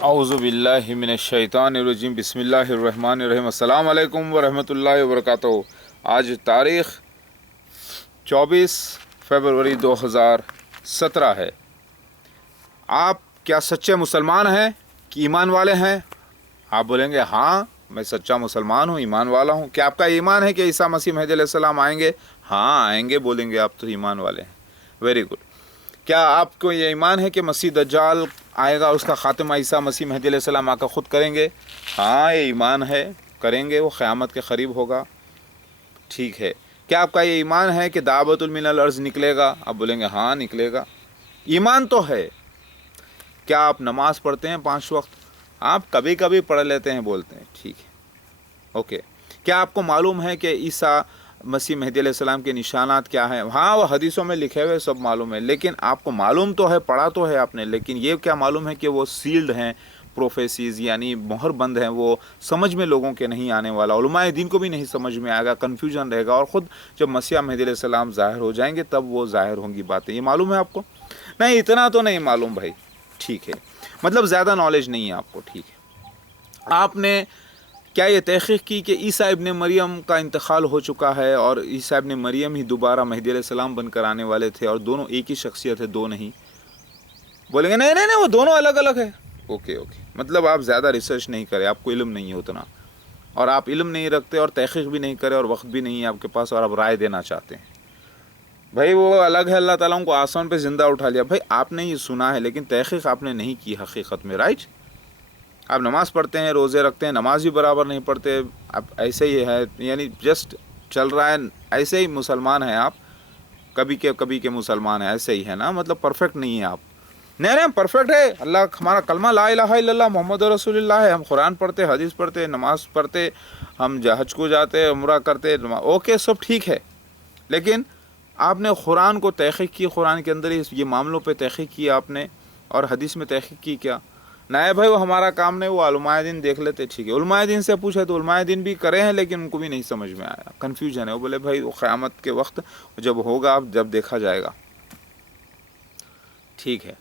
اعوذ باللہ من الشیطان الرجیم، بسم اللہ الرحمن الرحیم۔ السلام علیکم ورحمۃ اللہ وبرکاتہ۔ آج تاریخ 24 فروری 2017 ہے۔ آپ کیا سچے مسلمان ہیں کہ ایمان والے ہیں؟ آپ بولیں گے ہاں میں سچا مسلمان ہوں، ایمان والا ہوں۔ کیا آپ کا ایمان ہے کہ عیسیٰ مسیح مہدی علیہ السلام آئیں گے؟ ہاں آئیں گے، بولیں گے آپ تو ایمان والے ہیں۔ Very good. کیا آپ کو یہ ایمان ہے کہ مسیح دجال آئے گا، اس کا خاتمہ عیسیٰ مسیح مہدی علیہ السلام آ کر خود کریں گے؟ ہاں یہ ایمان ہے، کریں گے، وہ قیامت کے قریب ہوگا۔ ٹھیک ہے۔ کیا آپ کا یہ ایمان ہے کہ دعوت من الارض نکلے گا؟ آپ بولیں گے ہاں نکلے گا، ایمان تو ہے۔ کیا آپ نماز پڑھتے ہیں 5 وقت؟ آپ کبھی کبھی پڑھ لیتے ہیں، بولتے ہیں ٹھیک ہے، اوکے۔ کیا آپ کو معلوم ہے کہ عیسیٰ مسیح مہدی علیہ السلام کے نشانات کیا ہیں؟ ہاں وہ حدیثوں میں لکھے ہوئے سب معلوم ہے، لیکن آپ کو معلوم تو ہے، پڑھا تو ہے آپ نے، لیکن یہ کیا معلوم ہے کہ وہ سیلڈ ہیں، پروفیسیز یعنی مہر بند ہیں، وہ سمجھ میں لوگوں کے نہیں آنے والا، علماء دین کو بھی نہیں سمجھ میں آئے گا، کنفیوژن رہے گا، اور خود جب مسیح مہدی علیہ السلام ظاہر ہو جائیں گے تب وہ ظاہر ہوں گی باتیں۔ یہ معلوم ہے آپ کو؟ نہیں اتنا تو نہیں معلوم بھائی، ٹھیک ہے، مطلب زیادہ نالج نہیں ہے آپ کو، ٹھیک ہے۔ آپ نے کیا یہ تحقیق کی کہ عیسیٰ ابن مریم کا انتقال ہو چکا ہے اور عیسیٰ ابن مریم ہی دوبارہ مہدی علیہ السلام بن کر آنے والے تھے، اور دونوں ایک ہی شخصیت ہے، دو نہیں؟ بولیں گے نہیں نہیں نہیں وہ دونوں الگ الگ ہے۔ اوکے اوکے، مطلب آپ زیادہ ریسرچ نہیں کرے، آپ کو علم نہیں ہے اتنا، اور آپ علم نہیں رکھتے اور تحقیق بھی نہیں کرے اور وقت بھی نہیں ہے آپ کے پاس، اور آپ رائے دینا چاہتے ہیں بھائی وہ الگ ہے، اللہ تعالیٰ کو آسمان پہ زندہ اٹھا لیا۔ بھائی آپ نے یہ سنا ہے لیکن تحقیق آپ نے نہیں کی حقیقت میں، رائٹ؟ آپ نماز پڑھتے ہیں، روزے رکھتے ہیں، نماز بھی برابر نہیں پڑھتے، آپ ایسے ہی ہے، یعنی جسٹ چل رہا ہے ایسے ہی، مسلمان ہیں آپ، کبھی کے مسلمان ہیں، ایسے ہی ہے نا، مطلب پرفیکٹ نہیں ہے آپ۔ نہیں نہیں پرفیکٹ ہے، اللہ ہمارا کلمہ لا الہ الا اللہ محمد رسول اللہ ہے، ہم قرآن پڑھتے، حدیث پڑھتے، نماز پڑھتے، ہم حج کو جاتے، عمرہ کرتے، اوکے سب ٹھیک ہے، لیکن آپ نے قرآن کو تحقیق کی، قرآن کے اندر یہ معاملوں پہ تحقیق کی آپ نے، اور حدیث میں تحقیق کی کیا؟ نہیں بھائی وہ ہمارا کام نہیں، وہ علماء دین دیکھ لیتے، ٹھیک ہے۔ علماء دین سے پوچھے تو علماء دین بھی کرے ہیں لیکن ان کو بھی نہیں سمجھ میں آیا، کنفیوژن ہے، وہ بولے بھائی وہ قیامت کے وقت جب ہوگا جب دیکھا جائے گا، ٹھیک ہے۔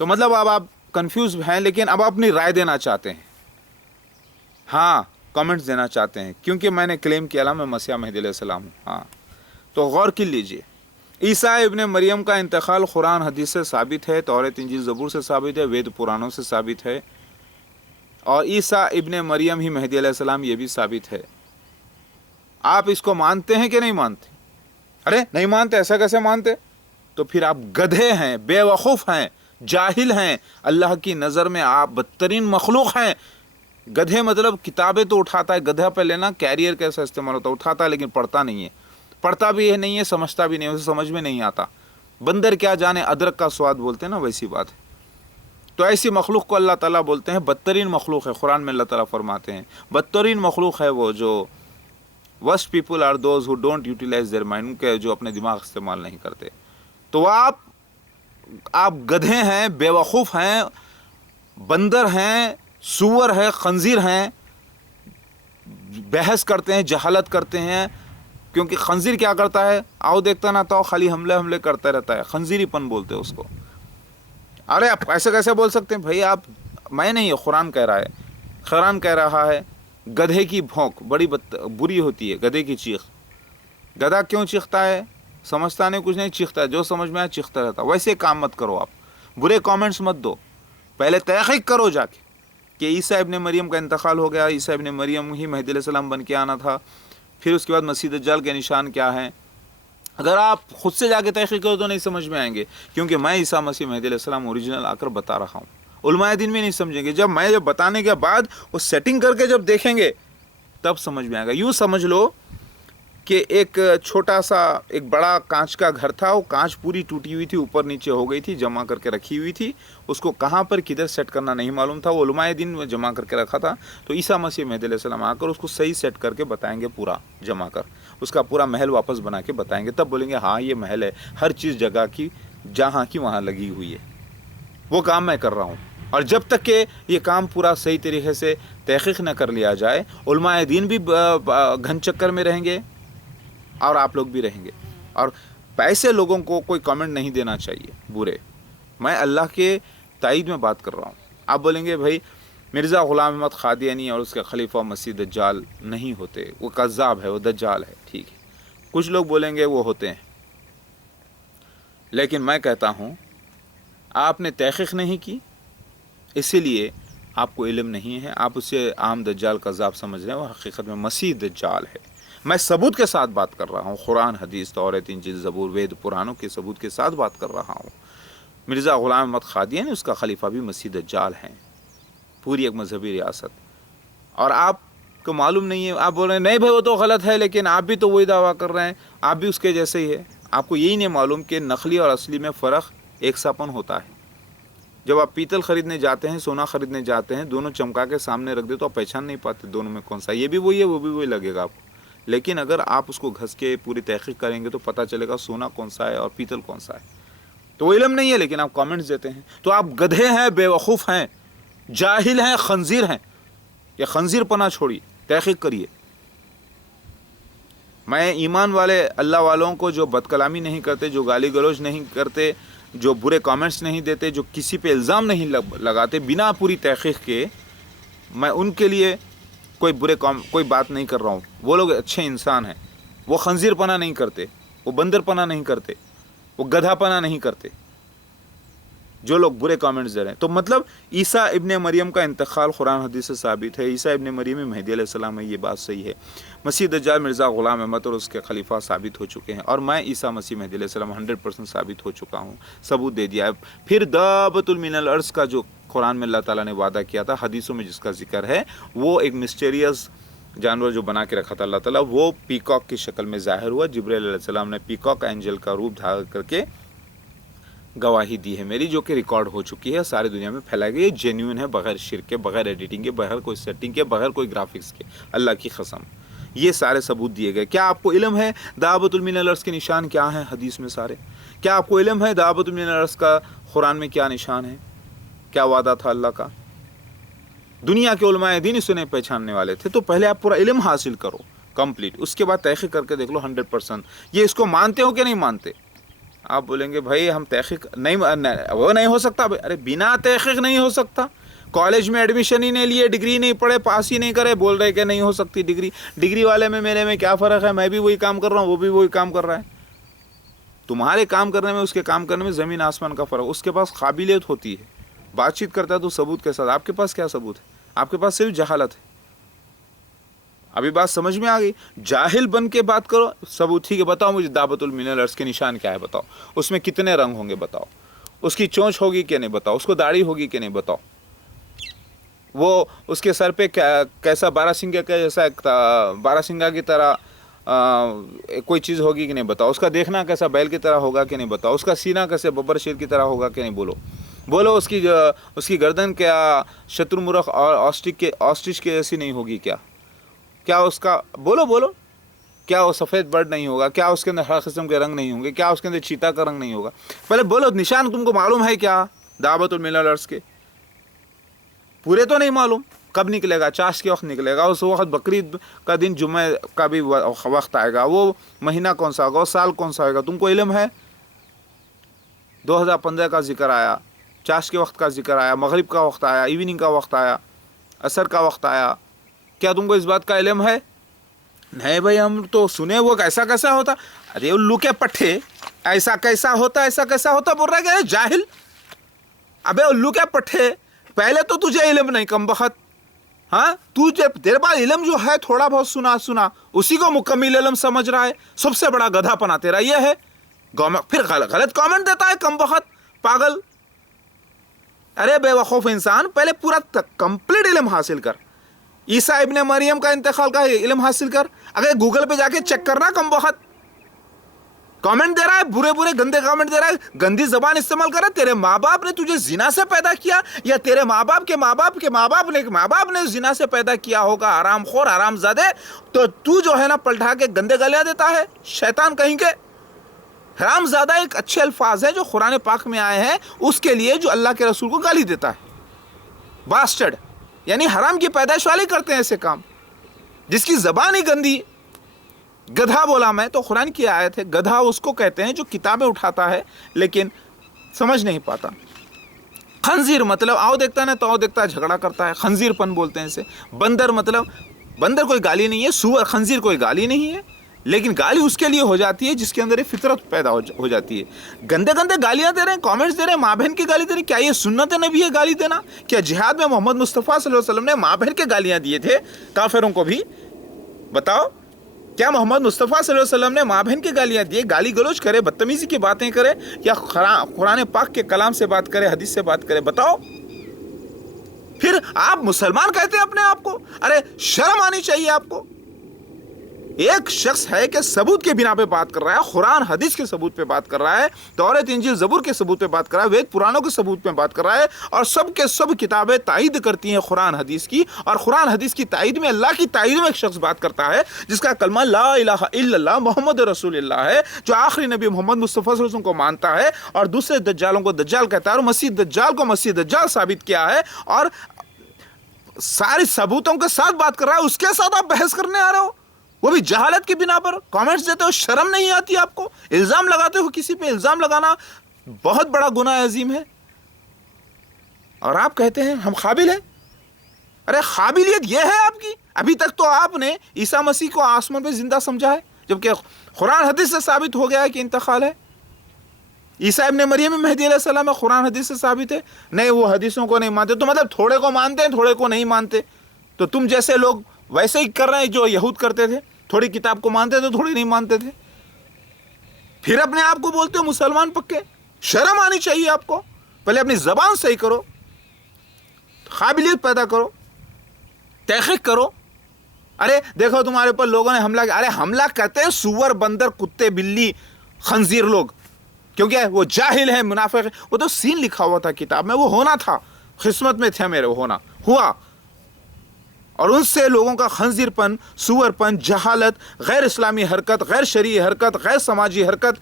تو مطلب اب آپ کنفیوز ہیں، لیکن اب اپنی رائے دینا چاہتے ہیں، ہاں کمنٹس دینا چاہتے ہیں، کیونکہ میں نے کلیم کیا میں مسیح مہدی علیہ السلام ہوں، ہاں تو غور کر لیجئے۔ عیسیٰ ابن مریم کا انتقال قرآن حدیث سے ثابت ہے، تورات انجیل زبور سے ثابت ہے، وید پرانوں سے ثابت ہے، اور عیسیٰ ابن مریم ہی مہدی علیہ السلام یہ بھی ثابت ہے۔ آپ اس کو مانتے ہیں کہ نہیں مانتے؟ ارے نہیں مانتے، ایسا کیسے مانتے؟ تو پھر آپ گدھے ہیں، بے وقوف ہیں، جاہل ہیں، اللہ کی نظر میں آپ بدترین مخلوق ہیں۔ گدھے مطلب کتابیں تو اٹھاتا ہے، گدھا پہ لینا کیریئر کیسا استعمال ہوتا ہے، اٹھاتا ہے لیکن پڑھتا نہیں ہے، پڑھتا بھی ہے نہیں ہے، سمجھتا بھی نہیں ہے، اسے سمجھ میں نہیں آتا۔ بندر کیا جانے ادرک کا سواد بولتے ہیں نا، ویسی بات ہے۔ تو ایسی مخلوق کو اللہ تعالیٰ بولتے ہیں بدترین مخلوق ہے، قرآن میں اللہ تعالیٰ فرماتے ہیں بدترین مخلوق ہے وہ جو worst people are those who don't utilize their mind، کے جو اپنے دماغ استعمال نہیں کرتے۔ تو آپ گدھے ہیں، بے وقوف ہیں، بندر ہیں، سور ہیں، خنزیر ہیں، بحث کرتے ہیں، جہالت کرتے ہیں، کیونکہ خنزیر کیا کرتا ہے، آؤ دیکھتا نہ تو خالی حملے کرتا رہتا ہے، خنزیری پن بولتے ہیں اس کو۔ ارے آپ ایسے کیسے بول سکتے ہیں بھائی؟ آپ میں نہیں، قرآن کہہ رہا ہے، قرآن کہہ رہا ہے گدھے کی بھونک بڑی بری ہوتی ہے، گدھے کی چیخ۔ گدھا کیوں چیختا ہے؟ سمجھتا نہیں، کچھ نہیں، چیختا ہے، جو سمجھ میں آیا چیختا رہتا۔ ویسے کام مت کرو، آپ برے کامنٹس مت دو، پہلے تحقیق کرو جا کے کہ عیسیٰ ابن مریم کا انتقال ہو گیا، عیسیٰ ابن مریم ہی مہدی علیہ السلام بن کے آنا تھا، پھر اس کے بعد مسیح دجال کے نشان کیا ہیں۔ اگر آپ خود سے جا کے تحقیق کرو تو نہیں سمجھ میں آئیں گے، کیونکہ میں عیسیٰ مسیح مہدی علیہ السلام اوریجنل آ کر بتا رہا ہوں۔ علماء دین میں نہیں سمجھیں گے، جب بتانے کے بعد وہ سیٹنگ کر کے جب دیکھیں گے تب سمجھ میں آئے گا۔ یوں سمجھ لو کہ ایک چھوٹا سا ایک بڑا کانچ کا گھر تھا، وہ کانچ پوری ٹوٹی ہوئی تھی، اوپر نیچے ہو گئی تھی، جمع کر کے رکھی ہوئی تھی، اس کو کہاں پر کدھر سیٹ کرنا نہیں معلوم تھا، وہ علماء دین میں جمع کر کے رکھا تھا۔ تو عیسیٰ مسیح مہدی علیہ السلام آ کر اس کو صحیح سیٹ کر کے بتائیں گے، پورا جمع کر اس کا پورا محل واپس بنا کے بتائیں گے، تب بولیں گے ہاں یہ محل ہے، ہر چیز جگہ کی جہاں کی وہاں لگی ہوئی ہے۔ وہ کام میں کر رہا ہوں، اور جب تک کہ یہ کام پورا صحیح طریقے سے تحقیق نہ کر لیا جائے، علماء دین بھی گھن چکر میں رہیں گے اور آپ لوگ بھی رہیں گے، اور ایسے لوگوں کو کوئی کامنٹ نہیں دینا چاہیے برے۔ میں اللہ کے تائید میں بات کر رہا ہوں، آپ بولیں گے بھائی مرزا غلام احمد قادیانی اور اس کے خلیفہ مسیح دجال نہیں ہوتے، وہ کذاب ہے، وہ دجال ہے، ٹھیک ہے، کچھ لوگ بولیں گے وہ ہوتے ہیں، لیکن میں کہتا ہوں آپ نے تحقیق نہیں کی، اسی لیے آپ کو علم نہیں ہے، آپ اسے عام دجال کذاب سمجھ رہے ہیں، وہ حقیقت میں مسیح دجال ہے۔ میں ثبوت کے ساتھ بات کر رہا ہوں، قرآن، حدیث، تورات، انجیل، زبور، وید، پرانوں کے ثبوت کے ساتھ بات کر رہا ہوں۔ مرزا غلام احمد قادیانی اس کا خلیفہ بھی مسیح دجال ہیں، پوری ایک مذہبی ریاست، اور آپ کو معلوم نہیں ہے، آپ بول رہے ہیں نہیں بھائی وہ تو غلط ہے، لیکن آپ بھی تو وہی دعویٰ کر رہے ہیں، آپ بھی اس کے جیسے ہی ہے۔ آپ کو یہی نہیں معلوم کہ نقلی اور اصلی میں فرق ایک ساپن ہوتا ہے۔ جب آپ پیتل خریدنے جاتے ہیں، سونا خریدنے جاتے ہیں، دونوں چمکا کے سامنے رکھ دے تو آپ پہچان نہیں پاتے دونوں میں کون سا، یہ بھی وہی ہے وہ بھی وہی لگے گا آپ کو، لیکن اگر آپ اس کو گھس کے پوری تحقیق کریں گے تو پتہ چلے گا سونا کون سا ہے اور پیتل کون سا ہے۔ تو وہ علم نہیں ہے لیکن آپ کامنٹس دیتے ہیں، تو آپ گدھے ہیں، بے وقوف ہیں، جاہل ہیں، خنزیر ہیں۔ یہ خنزیر پنا چھوڑیے، تحقیق کریے۔ میں ایمان والے اللہ والوں کو جو بد کلامی نہیں کرتے، جو گالی گلوچ نہیں کرتے، جو برے کامنٹس نہیں دیتے، جو کسی پہ الزام نہیں لگاتے بنا پوری تحقیق کے، میں ان کے لیے کوئی بات نہیں کر رہا ہوں۔ وہ لوگ اچھے انسان ہیں، وہ خنزیر پنا نہیں کرتے، وہ بندر پنا نہیں کرتے، وہ گدھا پنا نہیں کرتے، جو لوگ برے کامنٹس دے رہے ہیں۔ تو مطلب عیسیٰ ابن مریم کا انتقال قرآن حدیث سے ثابت ہے، عیسیٰ ابن مریم مہدی علیہ السلام ہے، یہ بات صحیح ہے۔ مسیح دجال مرزا غلام احمد اور اس کے خلیفہ ثابت ہو چکے ہیں، اور میں عیسیٰ مسیح مہدی علیہ السلام 100% ثابت ہو چکا ہوں، ثبوت دے دیا ہے۔ پھر دابۃ من الارض کا جو قرآن میں اللہ تعالیٰ نے وعدہ کیا تھا، حدیثوں میں جس کا ذکر ہے، وہ ایک مسٹیریس جانور جو بنا کے رکھا تھا اللہ تعالیٰ، وہ پیکاک کی شکل میں ظاہر ہوا۔ جبرائیل علیہ السلام نے پیکاک اینجل کا روپ دھار کر کے گواہی دی ہے میری، جو کہ ریکارڈ ہو چکی ہے، ساری دنیا میں پھیلائی گئی، جینیون ہے، بغیر شرک کے، بغیر ایڈیٹنگ کے، بغیر کوئی سیٹنگ کے، بغیر کوئی گرافکس کے، اللہ کی قسم یہ سارے ثبوت دیے گئے۔ کیا آپ کو علم ہے دابۃ من الارض کے نشان کیا ہیں حدیث میں سارے؟ کیا آپ کو علم ہے دابۃ من الارض کا قرآن میں کیا نشان ہے، کیا وعدہ تھا اللہ کا؟ دنیا کے علماء دین اسے نہیں پہچاننے والے تھے، تو پہلے آپ پورا علم حاصل کرو کمپلیٹ، اس کے بعد تحقیق کر کے دیکھ لو 100%۔ یہ اس کو مانتے ہو کہ نہیں مانتے؟ آپ بولیں گے بھائی ہم تحقیق نہیں، وہ نہیں ہو سکتا۔ ارے بنا تحقیق نہیں ہو سکتا، کالج میں ایڈمیشن ہی نہیں لیے، ڈگری نہیں پڑھے، پاس ہی نہیں کرے، بول رہے کہ نہیں ہو سکتی ڈگری والے میں میرے میں کیا فرق ہے؟ میں بھی وہی کام کر رہا ہوں، وہ بھی وہی کام کر رہا ہے۔ تمہارے کام کرنے میں، اس کے کام کرنے میں زمین آسمان کا فرق۔ اس کے پاس قابلیت ہوتی ہے، بات چیت کرتا ہے تو ثبوت کے ساتھ، آپ کے پاس کیا ثبوت ہے؟ آپ کے پاس صرف جہالت ہے۔ ابھی بات سمجھ میں آ گئی؟ جاہل بن کے بات کرو، ثبوت ٹھیک ہے، بتاؤ مجھے دابۃ من الارض کے نشان کیا ہے، بتاؤ اس میں کتنے رنگ ہوں گے، بتاؤ اس کی چونچ ہوگی کہ نہیں، بتاؤ اس کو داڑھی ہوگی کہ نہیں، بتاؤ وہ اس کے سر پہ کیسا باراسنگا کا جیسا باراسنگا کی طرح کوئی چیز ہوگی کہ نہیں، بتاؤ اس کا دیکھنا کیسا بیل کی طرح ہوگا کہ نہیں، بتاؤ اس کا سینہ کیسے ببر شیر کی طرح ہوگا کہ نہیں، بولو اس کی گردن کیا شتر مرغ اور آسٹرچ کے جیسی نہیں ہوگی کیا اس کا بولو کیا وہ سفید برڈ نہیں ہوگا، کیا اس کے اندر ہر قسم کے رنگ نہیں ہوں گے، کیا اس کے اندر چیتا کا رنگ نہیں ہوگا؟ پہلے بولو نشان تم کو معلوم ہے کیا دابۃ من الارض کے؟ پورے تو نہیں معلوم، کب نکلے گا؟ چاش کے وقت نکلے گا، اس وقت بقرعید کا دن، جمعہ کا بھی وقت آئے گا، وہ مہینہ کون سا ہوگا، وہ سال کون سا ہوگا، تم کو علم ہے؟ 2015 کا ذکر آیا، چاش کے وقت کا ذکر آیا، مغرب کا وقت آیا، ایوننگ کا وقت آیا، عصر کا وقت آیا، کیا تم کو اس بات کا علم ہے؟ نہیں بھائی ہم تو سنے وہ کیسا کیسا ہوتا۔ ارے الو کے پٹھے، ایسا کیسا ہوتا بول رہا ہے جاہل۔ ابے الو کے پٹھے، پہلے تو تجھے علم نہیں کم بخت، ہاں تیرے پاس علم جو ہے تھوڑا بہت سنا اسی کو مکمل علم سمجھ رہا ہے۔ سب سے بڑا گدھا پنا تیرا یہ ہے، پھر غلط کامنٹ دیتا ہے کم بخت پاگل۔ ارے بے وقوف انسان، پہلے پورا کمپلیٹ علم حاصل کر، عیسیٰ ابن مریم کا انتقال کا علم حاصل کر۔ اگر گوگل پہ جا کے چیک کرنا کم وقت کامنٹ دے رہا ہے، برے گندے کامنٹ دے رہا ہے، گندی زبان استعمال کر رہا ہے۔ تیرے ماں باپ نے تجھے زنا سے پیدا کیا، یا تیرے ماں باپ کے ماں باپ نے زنا سے پیدا کیا ہوگا، حرام خور حرام زادے، تو جو ہے نا پلٹا کے گندے گالیاں دیتا ہے، شیطان کہیں کے۔ حرام زادہ ایک اچھے الفاظ ہے جو قرآن پاک میں آئے ہیں اس کے لیے جو اللہ کے رسول کو گالی دیتا ہے۔ باسٹرڈ یعنی حرام کی پیدائش والے کرتے ہیں ایسے کام، جس کی زبان ہی گندی۔ گدھا بولا میں تو قرآن کی آیت ہے، گدھا اس کو کہتے ہیں جو کتابیں اٹھاتا ہے لیکن سمجھ نہیں پاتا۔ خنزیر مطلب آؤ دیکھتا ہے تو آؤ دیکھتا ہے جھگڑا کرتا ہے، خنزیر پن بولتے ہیں اسے۔ بندر مطلب بندر کوئی گالی نہیں ہے، سور خنزیر کوئی گالی نہیں ہے، لیکن گالی اس کے لیے ہو جاتی ہے جس کے اندر یہ فطرت پیدا ہو جاتی ہے۔ گندے گندے گالیاں دے رہے ہیں، کامنٹس دے رہے ہیں، ماں بہن کی گالی دے رہے ہیں، کیا یہ سنت نبی ہے گالی دینا؟ کیا جہاد میں محمد مصطفیٰ صلی اللہ علیہ وسلم نے ماں بہن کے گالیاں دیے تھے کافروں کو بھی؟ بتاؤ، کیا محمد مصطفیٰ صلی اللہ علیہ وسلم نے ماں بہن کی گالیاں دیے؟ گالی گلوچ کرے، بدتمیزی کی باتیں کرے، یا قرآن پاک کے کلام سے بات کرے، حدیث سے بات کرے؟ بتاؤ، پھر آپ مسلمان کہتے ہیں اپنے آپ کو؟ ارے شرم آنی چاہیے آپ کو۔ ایک شخص ہے کہ ثبوت کے بنا پہ بات کر رہا ہے، قرآن حدیث کے ثبوت پہ بات کر رہا ہے، تورات انجیل زبور کے ثبوت پہ بات کر رہا ہے، وید پرانوں کے ثبوت پہ بات کر رہا ہے، اور سب کے سب کتابیں تائید کرتی ہیں قرآن حدیث کی، اور قرآن حدیث کی تائید میں، اللہ کی تائید میں ایک شخص بات کرتا ہے جس کا کلمہ لا الہ الا اللہ محمد رسول اللہ ہے، جو آخری نبی محمد مصطفیٰ صلی اللہ علیہ وسلم کو مانتا ہے، اور دوسرے دجالوں کو دجال کہتا ہے، اور مسیح دجال کو مسیح دجال ثابت کیا ہے، اور سارے ثبوتوں کے ساتھ بات کر رہا ہے، اس کے ساتھ آپ بحث کرنے آ رہے ہو، وہ بھی جہالت کی بنا پر کامنٹس دیتے ہو؟ شرم نہیں آتی آپ کو؟ الزام لگاتے ہو، کسی پہ الزام لگانا بہت بڑا گناہ عظیم ہے، اور آپ کہتے ہیں ہم قابل ہیں۔ ارے قابلیت یہ ہے آپ کی؟ ابھی تک تو آپ نے عیسیٰ مسیح کو آسمان پہ زندہ سمجھا ہے، جبکہ قرآن حدیث سے ثابت ہو گیا ہے کہ انتقال ہے۔ عیسیٰ ابن مریم مہدی علیہ السلام ہے، قرآن حدیث سے ثابت ہے۔ نہیں، وہ حدیثوں کو نہیں مانتے، تو مطلب تھوڑے کو مانتے ہیں، تھوڑے کو نہیں مانتے۔ تو تم جیسے لوگ ویسے ہی کر رہے ہیں جو یہود کرتے تھے، تھوڑی کتاب کو مانتے تھے، تھوڑی نہیں مانتے تھے، پھر اپنے آپ کو بولتے ہو مسلمان پکے۔ شرم آنی چاہیے آپ کو۔ پہلے اپنی زبان صحیح کرو، قابلیت پیدا کرو، تحقیق کرو۔ ارے دیکھو تمہارے اوپر لوگوں نے حملہ کیا، ارے حملہ کرتے ہیں سور، بندر، کتے، بلی، خنزیر لوگ، کیونکہ وہ جاہل ہیں، منافق ہیں۔ وہ تو سین لکھا ہوا تھا کتاب میں، وہ ہونا تھا، قسمت میں تھے میرے، وہ ہونا ہوا، اور ان سے لوگوں کا خنزیر پن، سور پن، جہالت، غیر اسلامی حرکت، غیر شرعی حرکت، غیر سماجی حرکت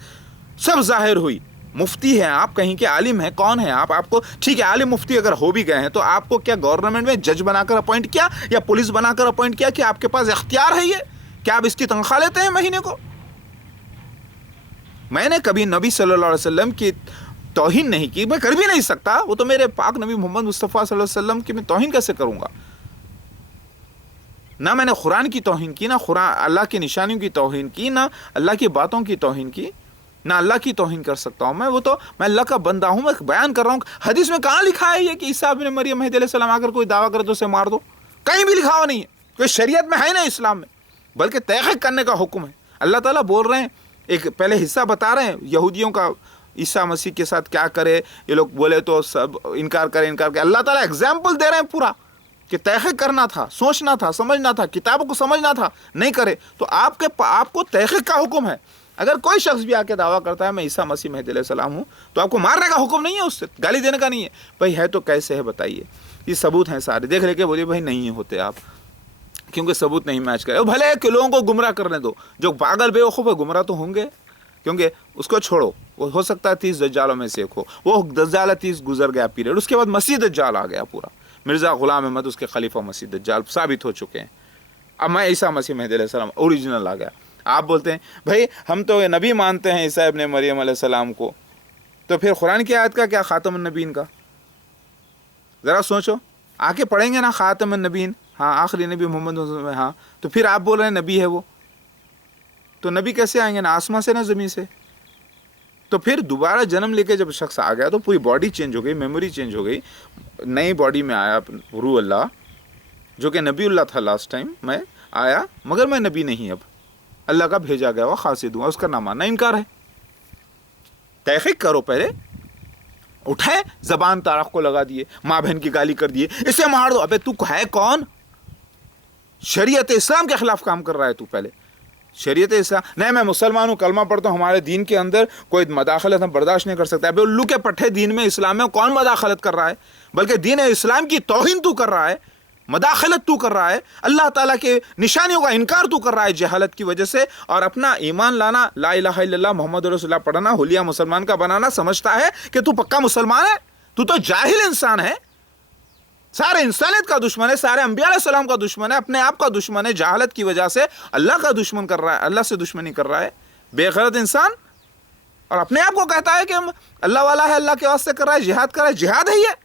سب ظاہر ہوئی۔ مفتی ہیں آپ، کہیں کے عالم ہیں، کون ہیں آپ؟ آپ کو ٹھیک ہے عالم مفتی اگر ہو بھی گئے ہیں تو آپ کو کیا گورنمنٹ میں جج بنا کر اپوائنٹ کیا یا پولیس بنا کر اپوائنٹ کیا کہ آپ کے پاس اختیار ہے یہ؟ کیا آپ اس کی تنخواہ لیتے ہیں مہینے کو؟ میں نے کبھی نبی صلی اللہ علیہ وسلم کی توہین نہیں کی، میں کر بھی نہیں سکتا، وہ تو میرے پاک نبی محمد مصطفیٰ صلی اللہ علیہ وسلم کی میں توہین کیسے کروں گا؟ نہ میں نے قرآن کی توہین کی، نہ اللہ کی نشانیوں کی توہین کی، نہ اللہ کی باتوں کی توہین کی، نہ اللہ کی توہین کر سکتا ہوں میں اللہ کا بندہ ہوں، میں بیان کر رہا ہوں۔ حدیث میں کہاں لکھا ہے یہ کہ عیسیٰ ابن مریم مہدی علیہ السلام اگر کوئی دعویٰ کرے تو اسے مار دو؟ کہیں بھی لکھا ہوا نہیں ہے، کوئی شریعت میں ہے نا اسلام میں، بلکہ تحقیق کرنے کا حکم ہے۔ اللہ تعالیٰ بول رہے ہیں، ایک پہلے حصہ بتا رہے ہیں یہودیوں کا، عیسیٰ مسیح کے ساتھ کیا کرے، یہ لوگ بولے تو سب انکار کرے۔ اللہ تعالیٰ ایگزامپل دے رہے ہیں پورا کہ تحقیق کرنا تھا، سوچنا تھا، سمجھنا تھا، کتابوں کو سمجھنا تھا، نہیں کرے تو آپ کو تحقیق کا حکم ہے۔ اگر کوئی شخص بھی آ کے دعویٰ کرتا ہے میں عیسیٰ مسیح مہدی علیہ السلام ہوں، تو آپ کو مارنے کا حکم نہیں ہے، اس سے گالی دینے کا نہیں ہے۔ بھائی ہے تو کیسے ہے بتائیے؟ یہ ثبوت ہیں سارے، دیکھ لے کے بولیے بھائی نہیں ہوتے آپ، کیونکہ ثبوت نہیں میچ کرے۔ بھلے کہ لوگوں کو گمراہ کرنے دو، جو پاگل بے وقوف ہے گمراہ تو ہوں گے، کیونکہ اس کو چھوڑو، وہ ہو سکتا ہے 30 دجالوں میں سے ایک ہو، وہ دجال 30 گزر گیا پیریڈ، اس کے بعد مسیح دجال آ گیا پورا، مرزا غلام احمد اس کے خلیفہ مسیح دجال ثابت ہو چکے ہیں۔ اب میں عیسیٰ مسیح مہدی علیہ السلام اوریجنل آ گیا۔ آپ بولتے ہیں بھائی ہم تو نبی مانتے ہیں عیسیٰ ابن مریم علیہ السلام کو، تو پھر قرآن کی آیت کا کیا خاتم النبیین کا؟ ذرا سوچو، آ کے پڑھیں گے نا خاتم النبیین، ہاں آخری نبی محمد، ہاں، تو پھر آپ بول رہے ہیں نبی ہے وہ، تو نبی کیسے آئیں گے؟ نہ آسمان سے نہ زمین سے۔ تو پھر دوبارہ جنم لے کے جب شخص آ گیا تو پوری باڈی چینج ہو گئی، میموری چینج ہو گئی، نئی باڈی میں آیا روح اللہ، جو کہ نبی اللہ تھا لاسٹ ٹائم میں آیا، مگر میں نبی نہیں، اب اللہ کا بھیجا گیا ہوا خاصی دوں، اس کا نہ ماننا انکار ہے۔ تحقیق کرو، پہلے اٹھائے زبان تاراخ کو لگا دیے، ماں بہن کی گالی کر دیے، اسے مار دو۔ ابے تو ہے کون؟ شریعت اسلام کے خلاف کام کر رہا ہے تو پہلے۔ شریعت اسلام نہیں، میں مسلمان ہوں، کلمہ پڑھتا ہوں، ہمارے دین کے اندر کوئی مداخلت ہم برداشت نہیں کر سکتا۔ ابے الو کے پٹھے، دین میں اسلام میں کون مداخلت کر رہا ہے؟ بلکہ دین اسلام کی توہین تو کر رہا ہے، مداخلت تو کر رہا ہے، اللہ تعالیٰ کے نشانیوں کا انکار تو کر رہا ہے جہالت کی وجہ سے، اور اپنا ایمان لانا، لا الہ الا اللہ محمد رسول اللہ پڑھنا، حلیہ مسلمان کا بنانا سمجھتا ہے کہ تو پکا مسلمان ہے۔ تو جاہل انسان ہے، سارے انسانیت کا دشمن ہے، سارے انبیاء علیہ السلام کا دشمن ہے، اپنے آپ کا دشمن ہے، جہالت کی وجہ سے اللہ کا دشمن کر رہا ہے، اللہ سے دشمنی کر رہا ہے، بے غیرت انسان، اور اپنے آپ کو کہتا ہے کہ ہم اللہ والا ہے، اللہ کے واسطے کر رہا ہے، جہاد کر رہا ہے۔ جہاد ہے یہ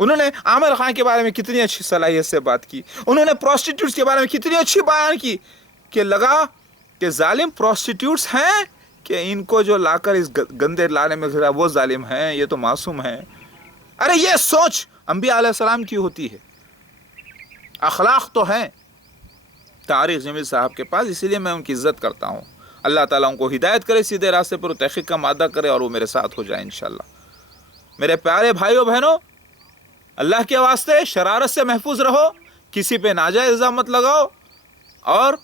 انہوں نے عامر خان کے بارے میں کتنی اچھی صلاحیت سے بات کی، انہوں نے پروسٹیٹیوٹس کے بارے میں کتنی اچھی بیان کی کہ لگا کہ ظالم پروسٹیٹیوٹس ہیں کہ ان کو جو لا کر اس گندے لانے میں گرا وہ ظالم ہیں، یہ تو معصوم ہیں۔ ارے یہ سوچ انبیاء علیہ السلام کی ہوتی ہے، اخلاق تو ہیں طارق جمیل صاحب کے پاس، اسی لیے میں ان کی عزت کرتا ہوں۔ اللہ تعالیٰ ان کو ہدایت کرے، سیدھے راستے پر تحقیق کا مادہ کرے، اور وہ میرے ساتھ ہو جائے انشاءاللہ۔ میرے پیارے بھائیوں بہنوں، اللہ کے واسطے شرارت سے محفوظ رہو، کسی پہ ناجائز الزام مت لگاؤ، اور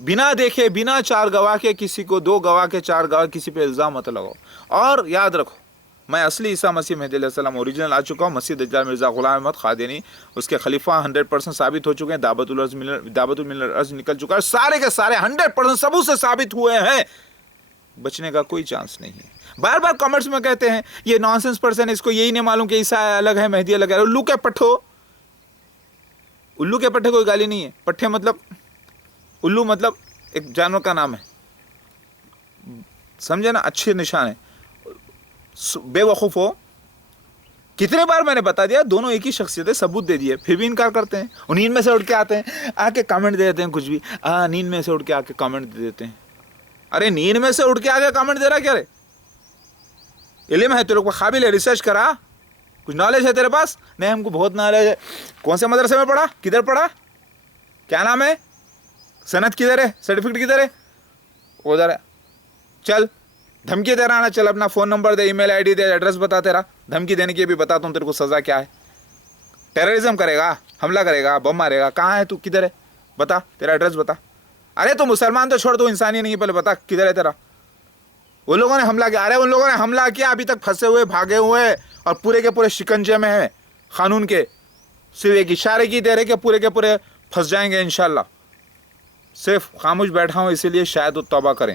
بنا دیکھے بنا چار گواہ کے کسی کو، دو گواہ کے چار گواہ کسی پہ الزام مت لگاؤ۔ اور یاد رکھو، میں اصلی عیسیٰ مسیح مہدی علیہ السلام اوریجنل آ چکا ہوں، مسیح دجال مرزا غلام احمد قادیانی اس کے خلیفہ 100% ثابت ہو چکے ہیں، دعوت العرض نکل چکا ہے، سارے کے سارے 100% ثبوت سے ثابت ہوئے ہیں، بچنے کا کوئی چانس نہیں ہے۔ بار بار کمنٹس میں کہتے ہیں یہ نانسنس پرسن، اس کو یہی نہیں معلوم کہ عیسیٰ الگ ہے مہدی الگ ہے۔ الو کے پٹھو، الو کے پٹھے کوئی گالی نہیں ہے، پٹھے مطلب الو مطلب ایک جانور کا نام ہے، سمجھے نا، اچھے نشان ہے۔ بے وقوف ہو، کتنے بار میں نے بتا دیا دونوں ایک ہی شخصیت ہے، ثبوت دے دیے، پھر بھی انکار کرتے ہیں۔ اور نیند میں سے اٹھ کے آتے ہیں، آ کے کامنٹ دے دیتے ہیں کچھ بھی، نیند میں سے اٹھ کے آ کے کامنٹ دے دیتے ہیں۔ ارے نیند میں سے اٹھ کے آ کے کامنٹ دے رہا کیا رے؟ علم ہے تیرے کو، قابل ہے، ریسرچ کرا، کچھ نالج ہے تیرے پاس؟ نہیں، ہم کو بہت نالج ہے۔ کون سے مدرسے میں پڑھا؟ کدھر پڑھا؟ کیا نام ہے؟ سند کدھر ہے؟ سرٹیفکیٹ کدھر ہے؟ ادھر ہے۔ چل دھمکی دے رہا نا، چل اپنا فون نمبر دے، ای میل آئی ڈی دے، ایڈریس بتا تیرا، دھمکی دینے کی بھی بتاتا ہوں تیرے کو سزا کیا ہے۔ ٹیررزم کرے گا، حملہ کرے گا، بم مارے گا، کہاں ہے تو، کدھر ہے بتا، تیرا ایڈریس بتا۔ ارے تو مسلمان تو چھوڑ، تو انسانی نہیں، پہلے بتا کدھر ہے تیرا۔ وہ لوگوں نے حملہ کیا، ارے ان لوگوں نے حملہ کیا، ابھی تک پھنسے ہوئے، بھاگے ہوئے، اور پورے کے پورے شکنجے میں ہیں قانون کے، صرف ایک اشارے کی دے رہے کہ پورے کے پورے پھنس جائیں گے انشاءاللہ۔ صرف خاموش بیٹھا ہوں اسی لیے، شاید وہ توبہ کریں،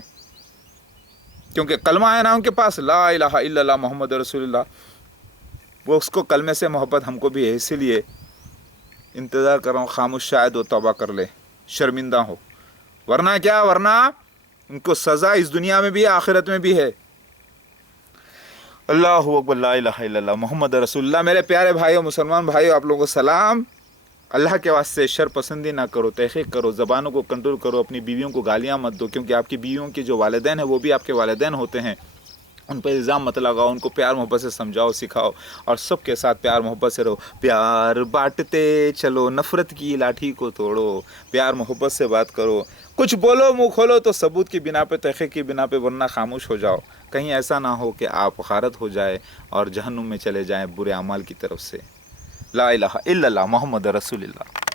کیونکہ کلمہ ہے نا ان کے پاس، لا الہ الا اللہ محمد رسول اللہ، وہ اس کو کلمے سے محبت ہم کو بھی ہے، اسی لیے انتظار کر رہا ہوں، خاموش شاید وہ توبہ کر لے، شرمندہ ہو، ورنہ کیا، ورنہ ان کو سزا اس دنیا میں بھی ہے، آخرت میں بھی ہے۔ اللہ اکبر، لا الہ الا اللہ محمد رسول اللہ۔ میرے پیارے بھائیو، مسلمان بھائیو، آپ لوگوں کو سلام۔ اللہ کے واسطے شر پسندی نہ کرو، تحقیق کرو، زبانوں کو کنٹرول کرو، اپنی بیویوں کو گالیاں مت دو، کیونکہ آپ کی بیویوں کے جو والدین ہیں وہ بھی آپ کے والدین ہوتے ہیں، ان پہ الزام مت لگاؤ، ان کو پیار محبت سے سمجھاؤ، سکھاؤ، اور سب کے ساتھ پیار محبت سے رہو، پیار بانٹتے چلو، نفرت کی لاٹھی کو توڑو، پیار محبت سے بات کرو، کچھ بولو منہ کھولو تو ثبوت کی بنا پہ، تحقیق کی بنا پہ، ورنہ خاموش ہو جاؤ، کہیں ایسا نہ ہو کہ آپ غارت ہو جائے اور جہنم میں چلے جائیں برے اعمال کی طرف سے۔ لا الہ الا اللہ محمد رسول اللہ۔